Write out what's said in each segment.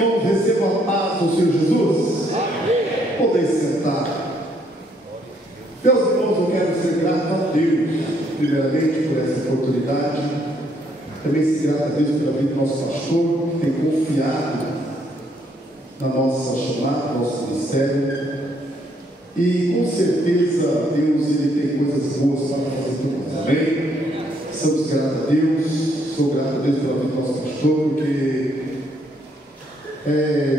irmãos, recebam a paz do Senhor Jesus. Amém. Podem sentar. Meus irmãos, eu quero ser grato a Deus, primeiramente, por essa oportunidade. Também ser grato a Deus pela vida do nosso pastor, que tem confiado na nossa chamada, no nosso ministério. E com certeza Deus ele tem coisas boas para fazer por nós. Amém? Somos gratos a Deus. Sou grato a Deus pela vida do nosso pastor, porque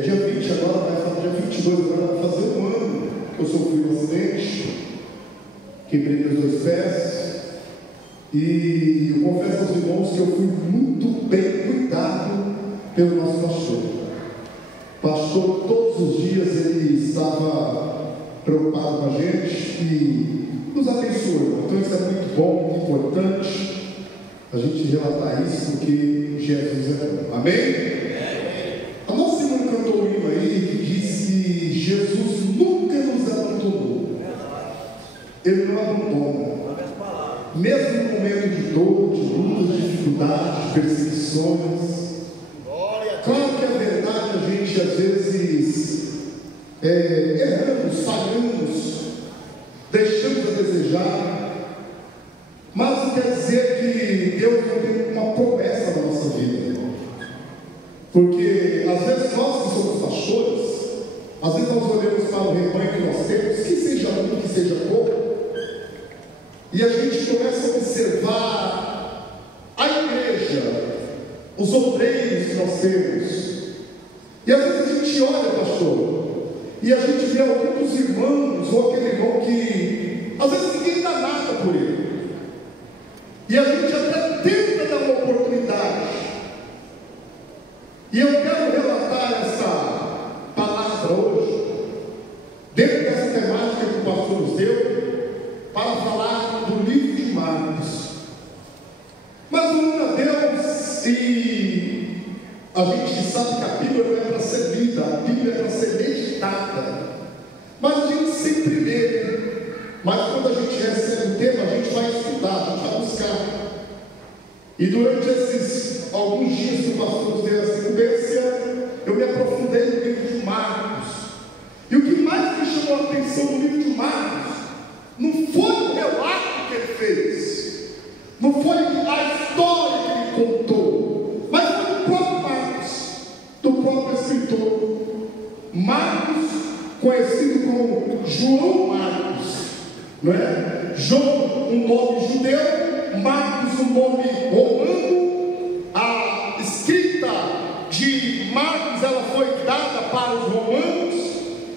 dia 20 agora, dia 22 agora vai fazer um ano que eu sofri um acidente, quebrei meus 2 pés, e eu confesso aos irmãos que eu fui muito bem cuidado pelo nosso pastor. Pastor, todos os dias ele estava preocupado com a gente e nos abençoou. Então isso é muito bom, muito importante a gente relatar isso, porque Jesus é bom. Amém? A nossa irmã cantou um hino aí que diz que Jesus nunca nos abandonou. Ele não abandona. Mesmo no momento de dor, de lutas, de dificuldades, de perseguições. Claro que é verdade, a gente às vezes erramos, falhamos, deixamos a desejar. Mas não quer dizer que Deus não tem uma promessa na nossa vida. Porque às vezes nós que somos pastores, às vezes nós olhamos para o rebanho que nós temos, que seja um, que seja pouco, e a gente começa a observar a igreja, os obreiros que nós temos. E às vezes a gente olha, pastor, e a gente vê alguns irmãos, ou aquele irmão que às vezes ninguém dá nada por ele. E a gente até tenta dar uma oportunidade. E eu quero relatar essa palavra hoje, dentro dessa temática que o pastor nos deu, para falar do livro de Marcos. Mas glória a Deus, e a gente sabe que a Bíblia não é para ser lida, a Bíblia é para ser meditada. Mas a gente sempre lê. Mas quando a gente recebe o tema, a gente vai estudar, a gente vai buscar. E durante esses alguns dias que o pastor nos deu essa incumbência, eu me aprofundei no livro de Marcos. E o que mais me chamou a atenção no livro de Marcos não foi o relato que ele fez, não foi a história que ele contou, mas foi do próprio Marcos, do próprio escritor. Marcos, conhecido como João Marcos, não é? João, um nome judeu, Marcos, um nome romano. A escrita de Marcos, ela foi dada para os romanos,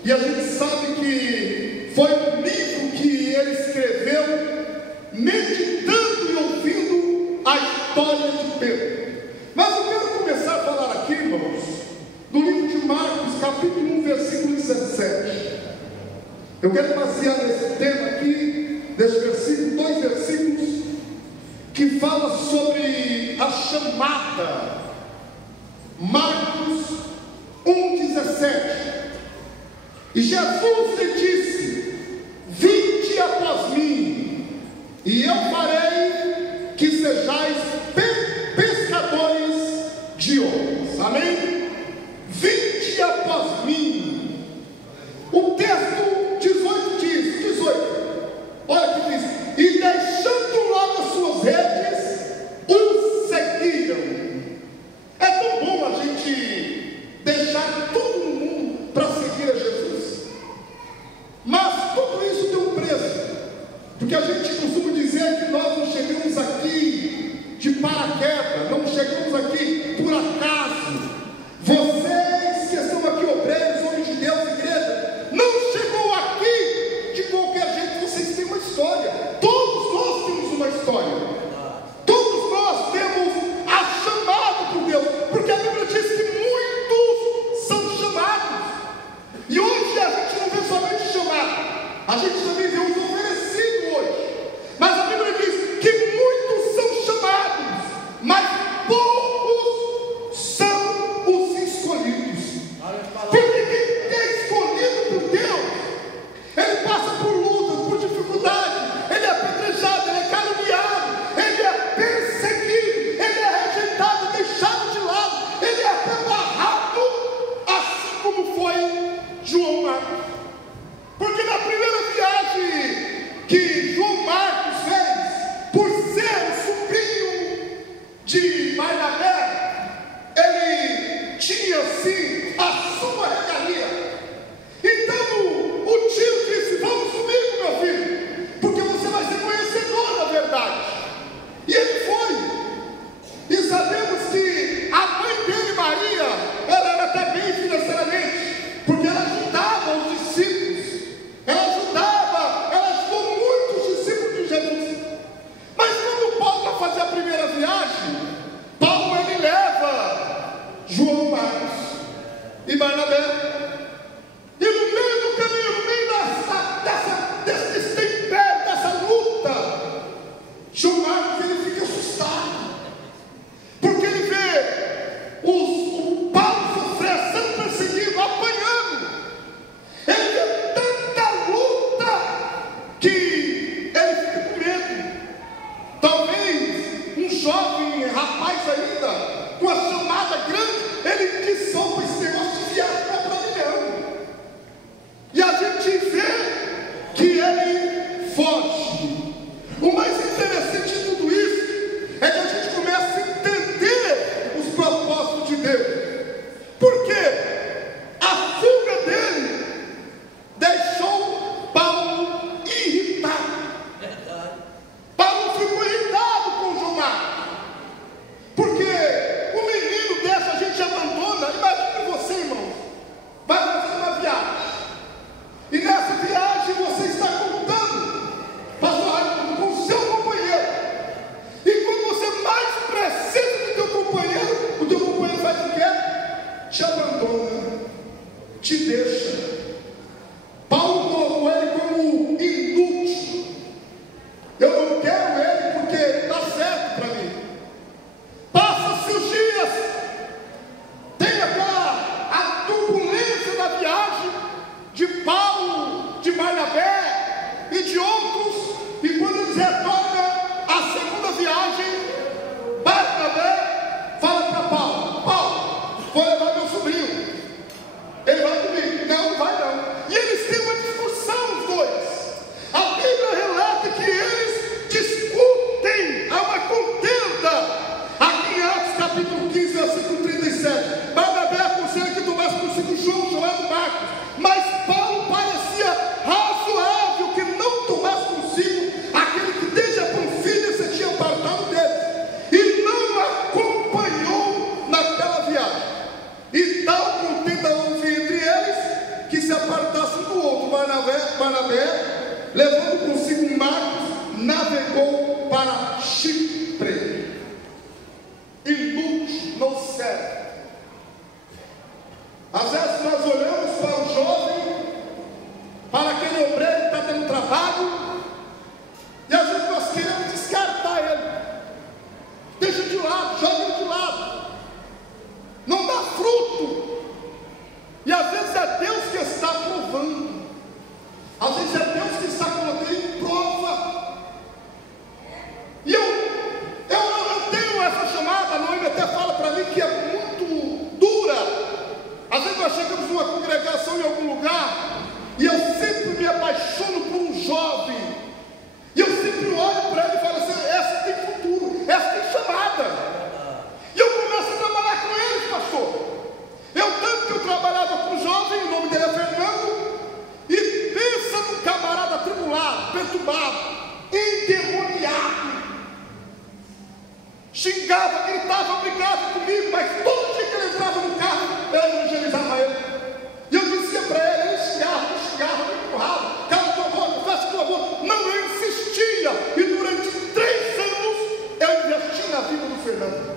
e a gente sabe que foi um livro que ele escreveu meditando e ouvindo a história de Pedro. Mas eu quero começar a falar aqui, irmãos, do livro de Marcos, capítulo 1, versículo 17. Eu quero basear nesse tema aqui, desse versículo, 2 versículos, que fala sobre a chamada. Marcos 1,17. E Jesus lhe disse: vinde após mim, e eu farei que sejais pescadores de homens. Amém? Vinde após mim. O texto 18 diz, olha que diz: e deixando logo as suas redes, os seguiram. É tão bom a gente deixar tudo no mundo para seguir a Jesus. Marcos e Barnabé. E no meio do caminho, no meio desse destempero, dessa luta, João Marcos ele fica assustado, porque ele vê o Paulo sofrer, sendo perseguido, apanhando. Ele vê tanta luta que ele fica com medo. Talvez um jovem rapaz ainda, com a chamada grande, ele disse: opa, esse negócio de viagem não é para mim não. E a gente vê que ele foge. O mais interessante de tudo isso é que a gente começa a entender os propósitos de Deus. Por quê? A fuga dele deixou Paulo irritado. Paulo ficou irritado com João Marcos, porque o menino dessa a gente abandona. Imagine você, irmão, vai fazer uma viagem, e nessa viagem você está contando com o seu companheiro, e quando você mais precisa do teu companheiro, o teu companheiro faz o quê? Te abandona, te deixa. Paulo colocou ele como inútil. Eu não quero ele porque está certo para mim. Passa-se os dias, tem a turbulência da viagem de Paulo, de Barnabé e de outros, e quando eles retornam à segunda viagem, Barnabé fala para Paulo: Paulo, vou levar meu sobrinho, ele vai comigo. Não, vai não. E eles têm uma discussão, os dois. A Bíblia relata que eles discutem, há uma contenda. Aqui em Atos capítulo 15, versículo 37, Barnabé aconselha que tomasse consigo João, chamado Marcos, mas Paulo parecia razoável que não tomasse consigo aquele que desde a Panfilha se tinha apartado dele, e não acompanhou naquela viagem. E tal contenda houve entre eles, que se apartassem um do outro. Barnabé, levando consigo Marcos, navegou para Chipre. Inútil, não serve. Às vezes nós olhamos para o jovem, para aquele obreiro que está tendo trabalho, e às vezes nós queremos descartar ele. Deixa de lado, joga ele de lado. Não dá fruto. E às vezes é Deus que está provando. Às vezes é Deus que está colocando em prova. E eu tenho essa chamada. A Noemi até fala para mim que é muito dura. Às vezes nós chegamos numa congregação em algum lugar, e eu sempre me apaixono por um jovem, e eu sempre olho para ele e falo assim: essa tem futuro, essa tem chamada. E eu começo a trabalhar com eles, pastor. Tanto que eu trabalhava com um jovem, o nome dele é Fernando, e pensa num camarada atribulado, perturbado, endemoniado. Xingava, gritava, brigava comigo, mas todo dia que ele entrava no carro, eu evangelizava ele. E eu dizia para ele xingava, me empurrava: cala tua boca, fecha tua boca. Não, eu insistia, e durante 3 anos eu investi na vida do Fernando.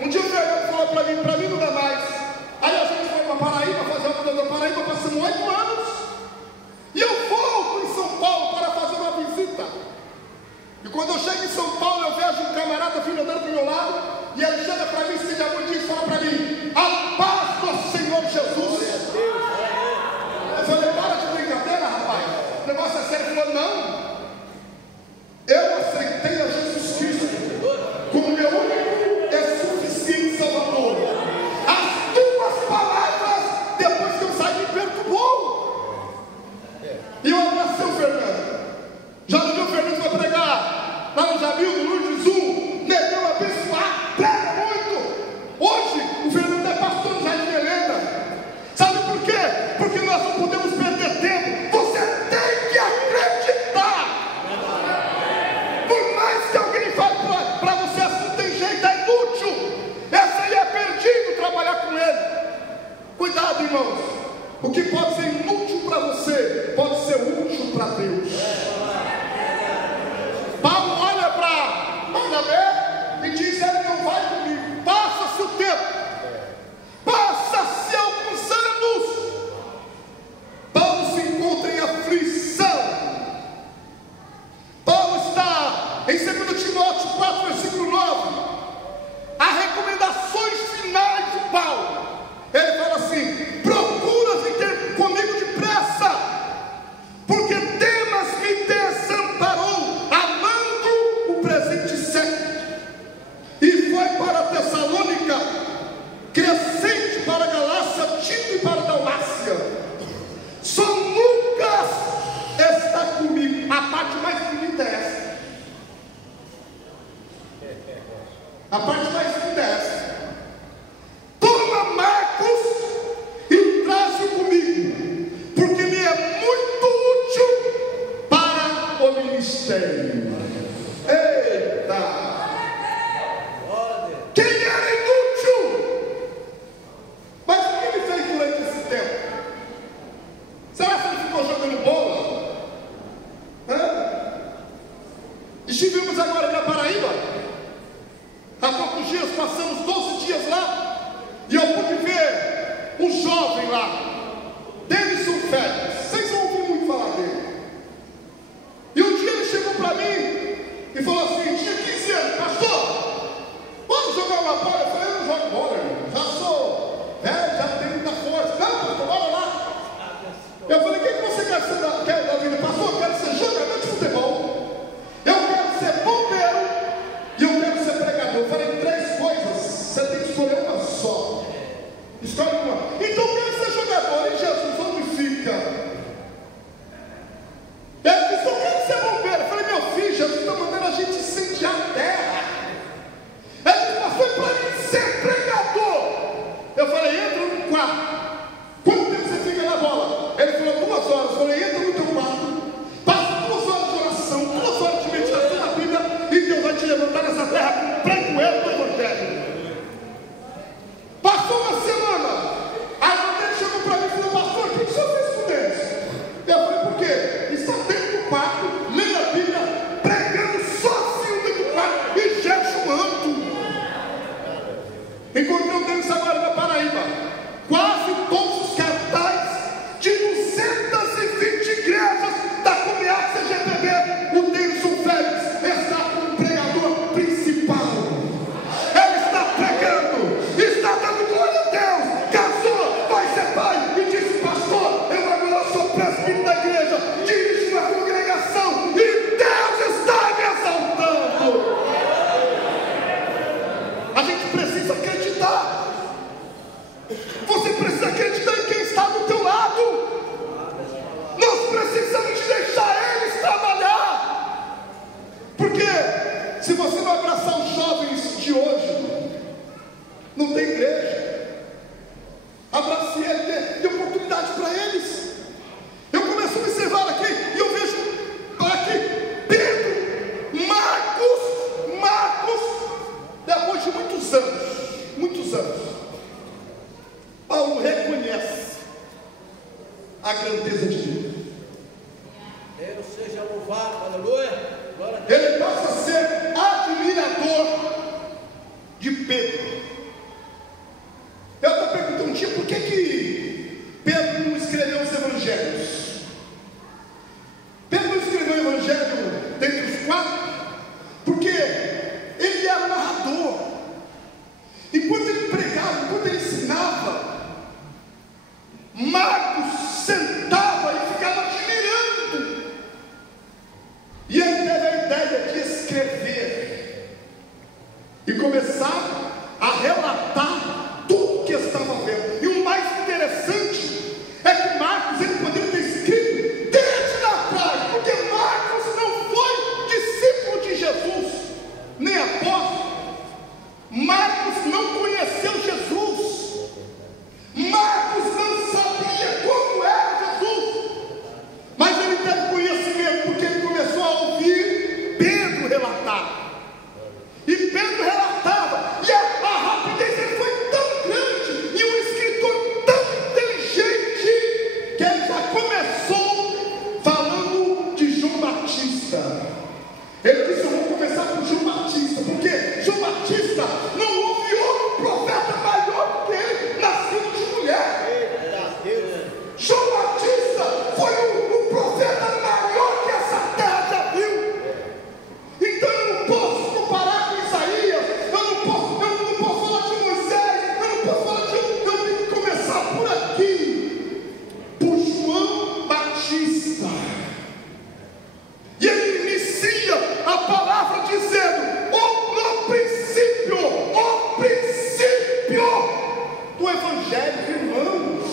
Um dia o Fernando falou para mim não dá mais. Aí a gente foi para Paraíba, fazer uma mudança na Paraíba, passamos 8 anos, e eu volto em São Paulo para fazer uma visita. E quando eu chego em São Paulo, eu vejo um camarada vindo andando do meu lado, e ele chega para mim, estende a mão e fala para mim: a paz do Senhor Jesus. Eu falei: para de brincadeira, rapaz, o negócio é sério. Ele falou: não, eu aceitei a Jesus Cristo como meu único e suficiente Salvador. As tuas palavras, depois que eu saí, me perturbou. E eu abracei o Fernando. Já no dia o Fernando foi pregar lá no Jamil, no Lourdes Zoom, negão abençoado, prega muito. Hoje o Fernando é pastor no Jardim Helena. Sabe por quê? Porque nós não podemos perder tempo. Você tem que acreditar. Por mais que alguém fale para você assim, tem jeito, é inútil, essa aí é perdido, trabalhar com ele. Cuidado, irmãos. O que pode ser inútil para você pode ser útil para Deus. Paulo olha para Barnabé e diz: ele não vai comigo, passa-se o tempo. um jovem lá, Denison Félix, vocês vão ouvir muito falar dele. E um dia ele chegou para mim e falou assim, tinha 15 anos, pastor, vamos jogar uma bola? Eu falei, eu não jogo bola, irmão. Já sou velho, já tenho muita força. Não, pastor, bora lá. Eu falei, o que você quer ser da vida? Pastor, eu quero ser jogador de futebol, eu quero ser bombeiro e eu quero ser pregador. Eu falei, 3 coisas, você tem que escolher uma só. Escolhe uma. Então eu quero ser jogador. E Jesus, onde fica? Ele disse, eu quero ser bombeiro. Eu falei, meu filho, Jesus está mandando a gente incendiar a terra. Ele disse, mas foi para mim ser pregador. Eu falei, entra no quarto. Quanto tempo você fica na bola? Ele falou, 2 horas. Eu falei, entra no teu quarto, passa 2 horas de oração, 2 horas de meditação na Bíblia, e Deus vai te levantar nessa terra com um pregoeiro do Evangelho. Passou uma semana, aí o Deus chegou para mim e falou, pastor, o que o senhor fez com Deus? Eu falei, por quê? Está dentro do quarto, lendo a Bíblia, pregando sozinho dentro do quarto e jejuando. Encontrei o Deus agora na Paraíba, quase todos os cartazes de 220 igrejas da comunidade CGPB, o Denison Félix está como pregador principal. Ele está pregando, está dando glória a Deus, casou, vai ser pai, e disse, pastor, eu agora sou presbítero da igreja, dirijo uma congregação, e Deus está me exaltando. A gente precisa acreditar. Você precisa acreditar em quem está do teu lado. Nós precisamos deixar eles trabalhar. Porque se você vai abraçar os jovens de hoje, não tem igreja. Abrace eles, dê oportunidade para eles. Eu começo a observar aqui e eu vejo aqui Pedro, Marcos, depois de muitos anos, Paulo reconhece a grandeza de Deus. Deus seja louvado, aleluia. Glória a Deus. Ele passa a ser admirador de Pedro. Eu estou perguntando um dia por que Pedro não escreveu os evangelhos. Pedro não escreveu o evangelho dentre os 4, porque ele era narrador. Enquanto ele pregava, enquanto ele ensinava, Marcos sentava e ficava admirando. E ele teve a ideia de escrever e começar a relatar tudo o que estava vendo. E o mais interessante é que Marcos, ele poderia ter escrito desde lá atrás, porque Marcos não foi discípulo de Jesus, nem apóstolo. Marcos não conheceu Jesus. Marcos não sabia como era Jesus. Mas ele teve conhecimento porque ele começou a ouvir Pedro relatar. E Pedro relatava. E a rapidez dele foi tão grande. E um escritor tão inteligente que ele já começou falando de João Batista. Ele disse, eu vou começar por João Batista, porque João Batista não houve outro profeta maior que ele, nascido de mulher. João Batista foi o profeta maior que essa terra já viu. Então eu não posso comparar com Isaías, eu não posso falar de Moisés, eu não posso falar de eu tenho que começar por aqui, por João Batista. E ele inicia a palavra dizendo, no princípio do Evangelho, irmãos.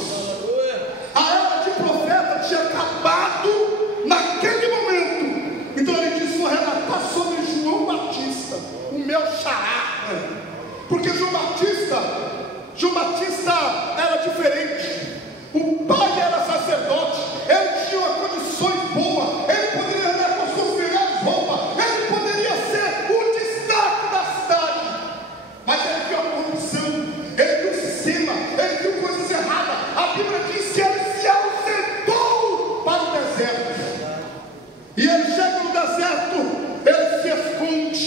A era de profeta tinha acabado naquele momento. Então ele disse, vou relatar sobre João Batista, o meu xará. Porque João Batista era diferente. O pai era sacerdote, ele tinha condições boas, ele poderia andar com as suas melhores roupas, ele poderia ser o destaque da cidade. Mas ele viu a corrupção, ele viu o sistema, ele viu coisas erradas. A Bíblia diz que ele se ausentou para o deserto. E ele chega no deserto, ele se esconde.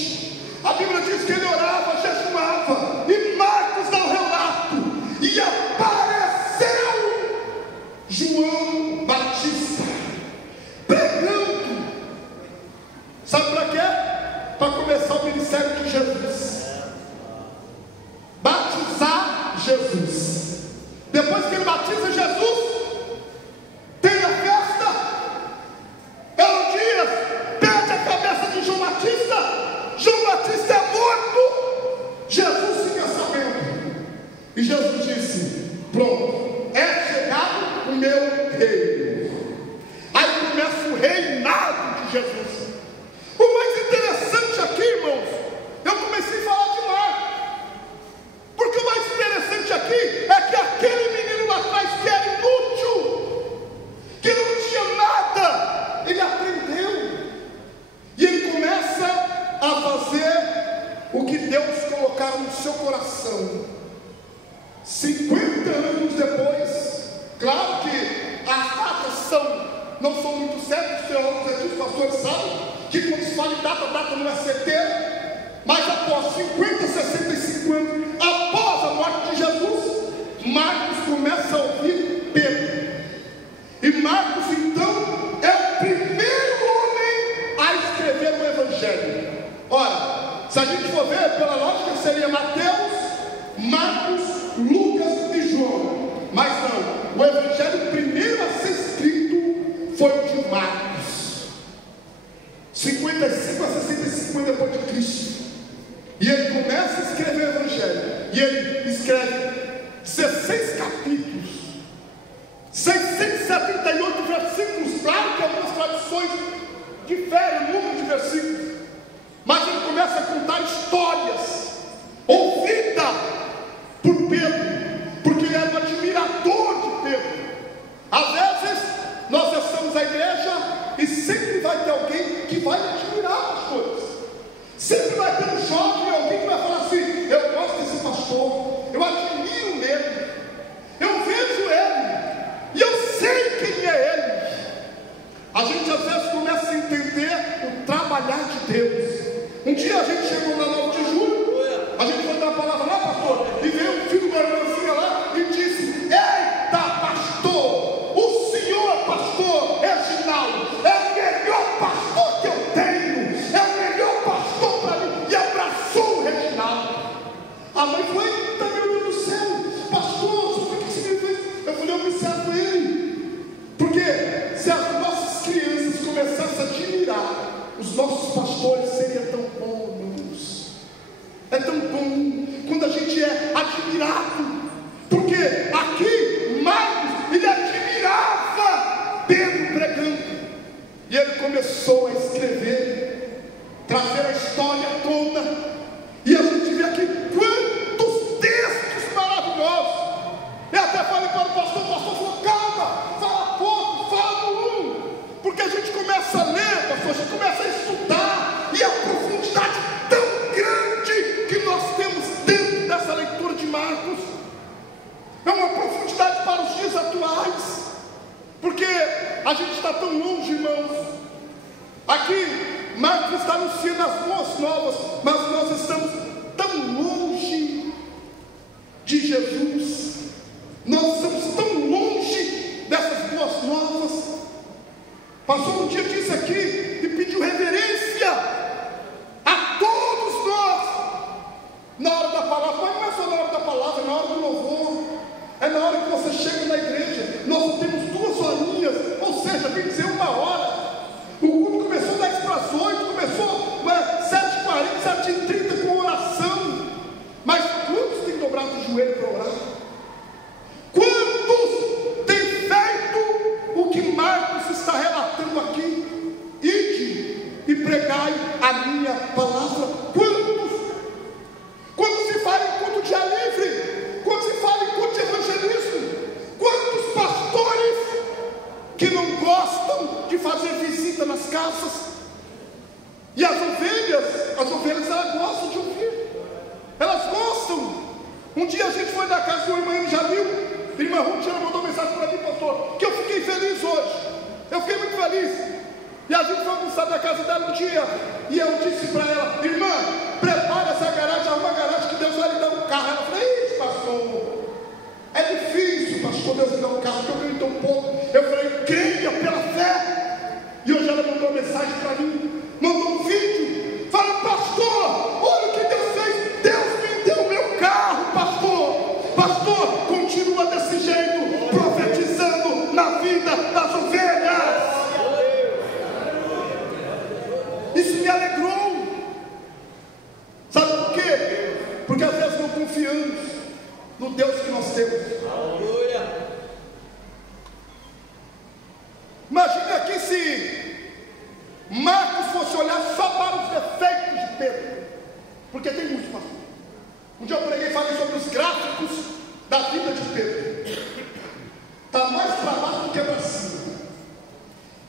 A Bíblia diz que ele orava, jejuava. E Marcos dá o relato. E apareceu Jesus. Depois que ele batiza Jesus, tem a festa. Herodias perde a cabeça de João Batista. João Batista é morto. Jesus fica sabendo. E Jesus disse: pronto, é chegado o meu reino. Aí começa o reinado de Jesus. O mais interessante aqui, irmãos, eu comecei a falar de Marcos, porque o mais interessante aqui é que aquele menino lá atrás que era inútil, que não tinha nada, ele aprendeu, e ele começa a fazer o que Deus colocar no seu coração. 50 anos depois, claro que as datas não são muito certas, os teólogos aqui, os pastores sabem que quando se fala em data não é certeira, mas após 50, 65 anos, após a morte de Jesus, Marcos começa a ouvir Pedro, e Marcos então é o primeiro homem a escrever o Evangelho. Ora, se a gente for ver pela lógica, seria Mateus, Marcos, Lucas e João, mas não, o Evangelho primeiro a ser escrito foi o de Marcos. 55 a 65 depois de Cristo, e ele começa a escrever o Evangelho, e ele escreve 16 capítulos, 678 versículos. Claro que algumas traduções diferem o número de versículos, mas ele começa a contar histórias ouvidas por Pedro, porque ele era um admirador de Pedro. Às vezes nós estamos na igreja e sempre vai ter alguém que vai admirar as coisas. Sempre vai ter um jovem, alguém que vai falar assim: eu gosto desse pastor, eu admiro nele, eu vejo ele, e eu sei quem é ele. A gente às vezes começa a entender o trabalhar de Deus. Um dia a gente chegou na 9 de julho, a gente foi dar uma palavra lá, pastor, e veio um filho da irmãzinha lá e disse: eita pastor, o senhor pastor Reginaldo é o melhor pastor que eu tenho, é o melhor pastor para mim, e abraçou o Reginaldo. A mãe foi: eita, meu Deus do céu, pastor, por que você me fez? Eu falei: eu observo ele, porque se as nossas crianças começassem a admirar os nossos pastores, seria tão bom, meu Deus. É tão bom quando a gente é admirado, porque aqui Marcos, ele admirava Pedro pregando, e ele começou a escrever, trazer a história toda, e a gente vê aqui quantos textos maravilhosos. Eu até falei para o pastor falou: calma, fala pouco, fala um, porque a gente começa a ler, pastor, a gente começa a estudar, e a profundidade tão grande que nós temos dentro dessa leitura de Marcos é uma profundidade para os dias atuais, porque a gente está tão longe, irmãos. Aqui Marcos está anunciando as boas novas, mas nós estamos tão longe de Jesus, nós estamos tão longe dessas boas novas. Pastor um dia disse aqui e pediu reverência a todos nós na hora da palavra, mas não é só na hora da palavra, é na hora do louvor, é na hora que você chega na igreja. Nós temos 2 horinhas, ou seja, tem que ser 1 hora. O culto começou 10 para as 8, começou 7h40, 7h30 com oração, mas quantos têm dobrado o joelho para orar? Quantos têm feito o que Marcos está relatando aqui? Ide e pregai a minha palavra. Quantos? Quando se fala em culto de dia livre, quando se fala em culto de evangelismo, quantos pastores que não gostam de fazer visita nas casas? E as ovelhas elas gostam de ouvir, elas gostam. Um dia a gente foi na casa de uma irmã, já viu? A irmã Ruth, ela mandou mensagem para mim, pastor, que eu fiquei feliz hoje. Eu fiquei muito feliz. E a gente foi almoçar na casa dela um dia, e eu disse para ela: irmã, prepara essa garagem, arruma a garagem, que Deus vai lhe dar um carro. Ela falou: isso, pastor, é difícil, pastor, Deus lhe dar um carro, porque eu ganho tão pouco. Eu falei: creia pela fé. E hoje ela mandou mensagem para mim, mandou um vídeo, falando: pastor, olha o que Deus fez, Deus me deu meu carro, pastor. temos. Aleluia. Imagine aqui se Marcos fosse olhar só para os defeitos de Pedro, porque tem muitos, pastor. Um dia eu preguei e falei sobre os gráficos da vida de Pedro. Está mais para baixo do que para cima.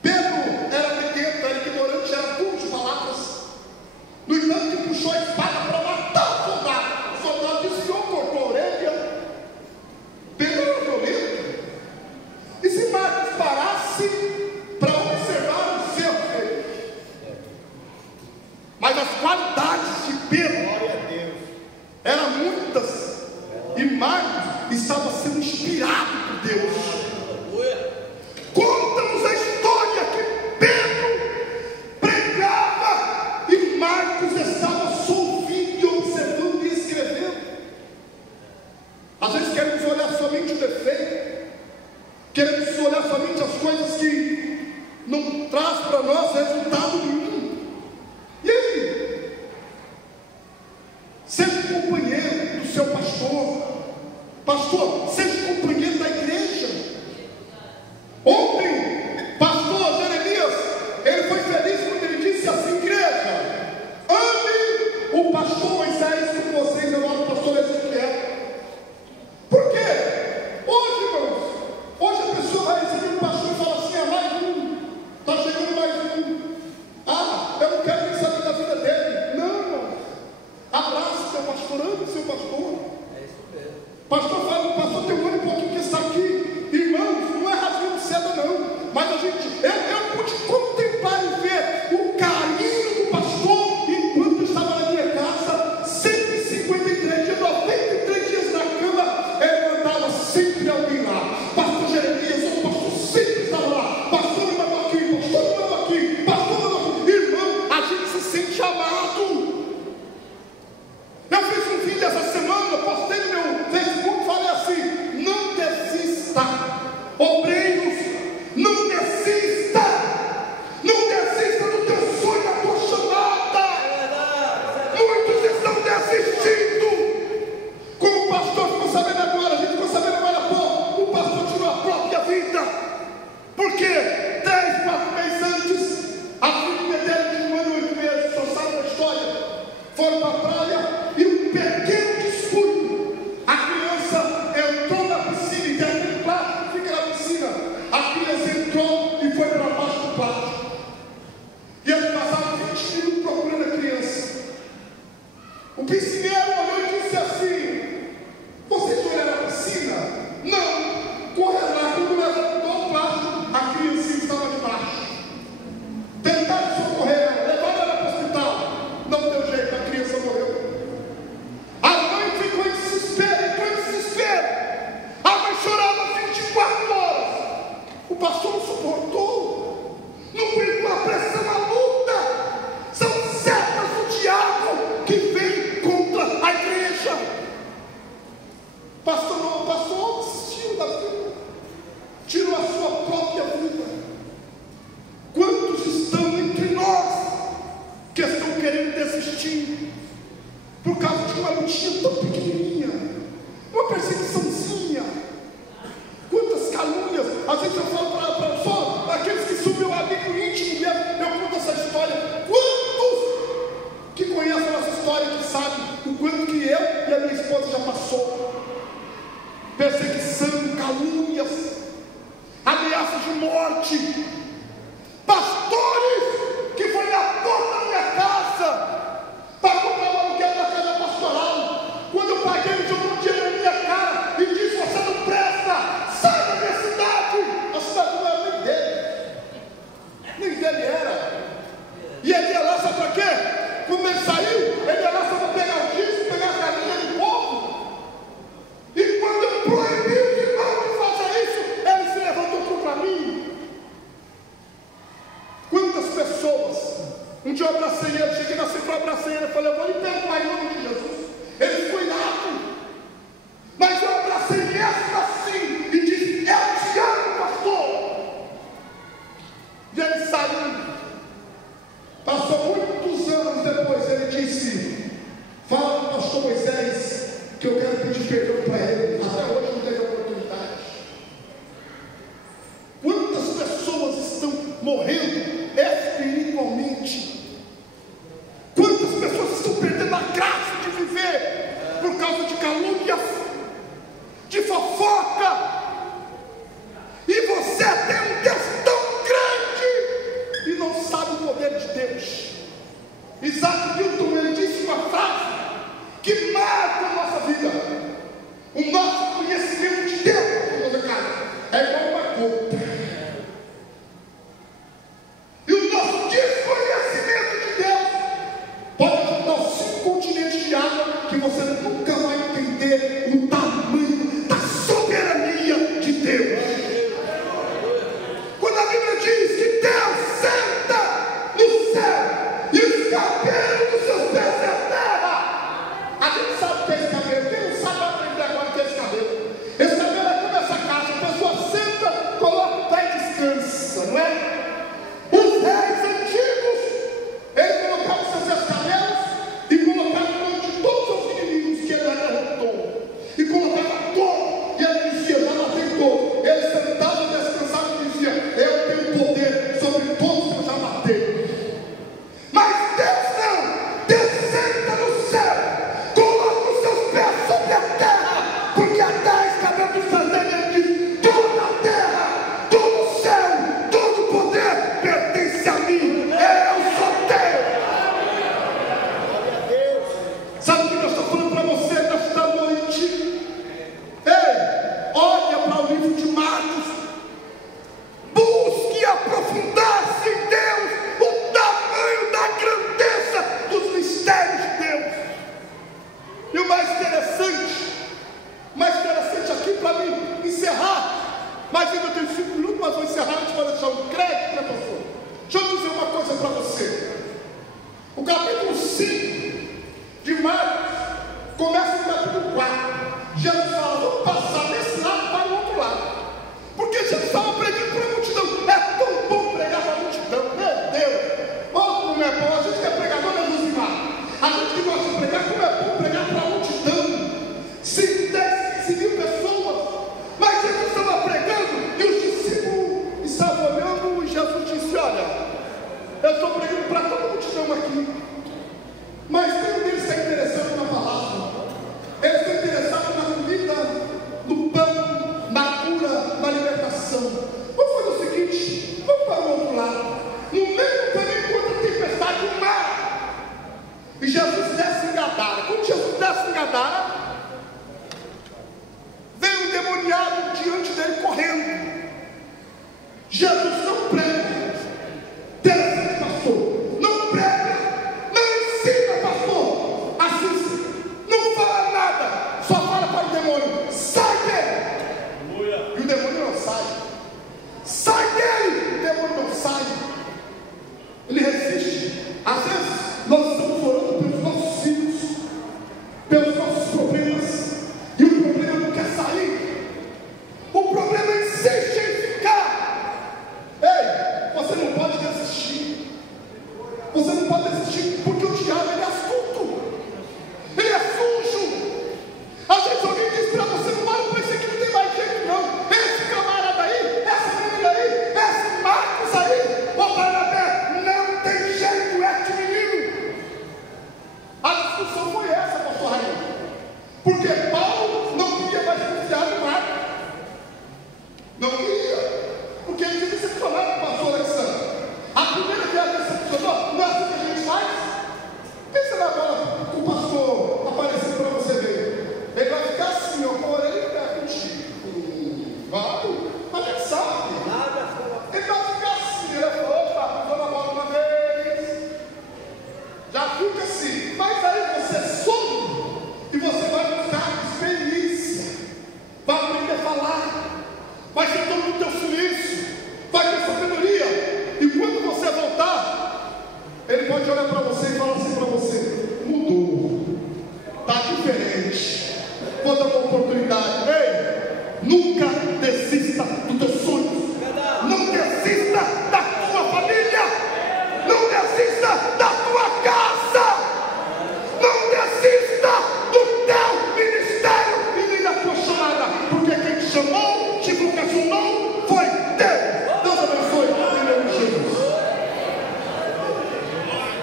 Pedro era pequeno, era ignorante, era duro de palavras. No entanto, que puxou a espada para matar o soldado. O soldado desviou, cortou a orelha. Pedro era violento. E se Marcos parasse para observar os seus erros? Mas as qualidades de Pedro, glória a Deus, eram muitas. E Marcos estava sendo inspirado por Deus. Conta-nos a história que Pedro pregava e Marcos estava só ouvindo e observando e escrevendo. Às vezes queremos olhar somente o defeito, queremos olhar somente as coisas que não traz para nós resultado nenhum. E aí? Seja companheiro do seu pastor. Pastor, seja companheiro da igreja. Ontem, pastor Jeremias, ele foi feliz quando ele disse assim: igreja, ame o pastor Moisés com vocês, agora o pastor Ezequiel. Por quê? Hoje, irmãos, hoje a pessoa vai receber um pastor e fala assim: mais um, está chegando mais um. Eu não quero nem saber da vida dele. Não, irmãos, abraça o seu pastor, ame o seu pastor. É isso mesmo. Pastor fala, pastor tem um ano e pouquinho que está aqui. Irmãos, não é rasgando seda não, mas a gente, eu pude contemplar e ver o carinho do pastor enquanto eu estava na minha casa. 153 dias, 93 dias na cama, ele mandava sempre alguém lá. Pastor Jeremias, o pastor sempre estava lá. Pastor me mandou aqui, pastor me mandou aqui, pastor me mandou aqui. Irmão, a gente se sente amado. Eu fiz um vídeo essa semana, postei no meu Facebook, falei assim: não desista, obreiros, não desista, não desista do teu sonho, da tua chamada. Muitos estão desistindo. Como o pastor ficou sabendo agora, a gente ficou sabendo agora há pouco, o pastor tirou a própria vida, porque 3, 4 meses antes, a filha dele de 1 ano e 8 meses, só sabe da história, foram para a praia. E um pequeno descuido, a criança entrou na piscina, e tem aquele plástico que fica na piscina. A criança entrou e foi para baixo do plástico. E eles passaram 20 minutos procurando a criança. O piscineiro olhou e disse assim: vocês olharam a piscina? Não. Correram lá, quando levantou o plástico, a criança estava debaixo. Tentaram socorrer ela, levaram ela para o hospital. Não deu jeito, a criança morreu. A mãe ficou em desespero. A mãe chorava 24 horas. O pastor não suportou. Não aguentou a pressão, a luta. São setas do diabo que vem contra a igreja. O pastor desistiu da vida. Tirou a sua própria vida. Quantos estão entre nós que estão querendo desistir por causa de uma lutinha tão pequenininha, uma perseguiçãozinha? Quantas calúnias? Às vezes eu falo para só aqueles que são meu amigo íntimo, eu conto essa história. Quantos que conhecem a nossa história, que sabem o quanto que eu e a minha esposa já passou? Perseguição, calúnias, ameaças de morte. Pastores que foi na porta da minha casa para comprar o aluguel da casa pastoral. Quando eu paguei, ele jogou dinheiro na minha cara e disse: você não presta, sai da minha cidade. A cidade não era nem dele, nem dele era. E ele ia lá, sabe para quê? Quando ele saiu, ele ia lá só para pegar o disco, pegar a galinha do povo. E quando eu proibi os irmãos de fazer isso, ele se levantou contra mim. fofoca, e você tem um Deus tão grande e não sabe o poder de Deus. Isaac Newton, ele disse uma frase que marca a nossa vida: o nosso conhecimento de Deus é igual uma gota, e o nosso desconhecimento de Deus pode juntar 5 continentes de água, que você nunca vai entender o tamanho da soberania de Deus. Quando a Bíblia diz que Deus senta no céu e os cabelos dos seus pés é terra, a gente sabe o que é esse cabelo. Quem não sabe vai aprender agora o que é esse cabelo. Esse cabelo é como essa caixa: a pessoa senta, coloca o pé e descansa, não é? Os reis antigos, eles colocavam seus escabelos e colocavam o nome de todos os inimigos que ele derrotou, e colocava dor, e ele dizia: já matei dor. Ele sentava, descansava e dizia: eu tenho poder sobre todos que eu já matei. Mas Deus não. Deus senta no céu, coloca os seus pés sobre a terra, porque a terra é escabelo dos seus dedos. Ele diz: toda a terra, todo o céu, todo o poder pertence a mim. Eu sou Deus. Sabe o que eu estou falando para você nesta noite? Ei, olha para o livro de Marcos, busque aprofundar-se em Deus, o tamanho da grandeza dos mistérios de Deus. E o mais interessante aqui para mim encerrar, mas ainda tenho 5 minutos, mas vou encerrar antes para deixar um crédito para você. Deixa eu dizer uma coisa para você. O capítulo 5 de Marcos começa no capítulo 4. Jesus fala: vamos passar desse lado para o outro lado, porque Jesus estava pregando para a multidão. É tão bom pregar para a multidão, meu Deus. Oh, como é bom. A gente que é pregador é Josimar. A gente que gosta de pregar, como é bom pregar para a multidão. 5, 10, 15 mil pessoas. Mas Jesus estava pregando e os discípulos estavam olhando, e Jesus disse: olha, eu estou pregando para toda a multidão aqui, mas nenhum deles está interessado na palavra. Eles estão interessados na comida, no pão, na cura, na libertação. Vamos fazer o seguinte: vamos para o outro lado. No meio do caminho encontra a tempestade, o mar, e Jesus desce em Gadara. Quando Jesus desce em Gadara, veio um endemoniado diante dele correndo. Jesus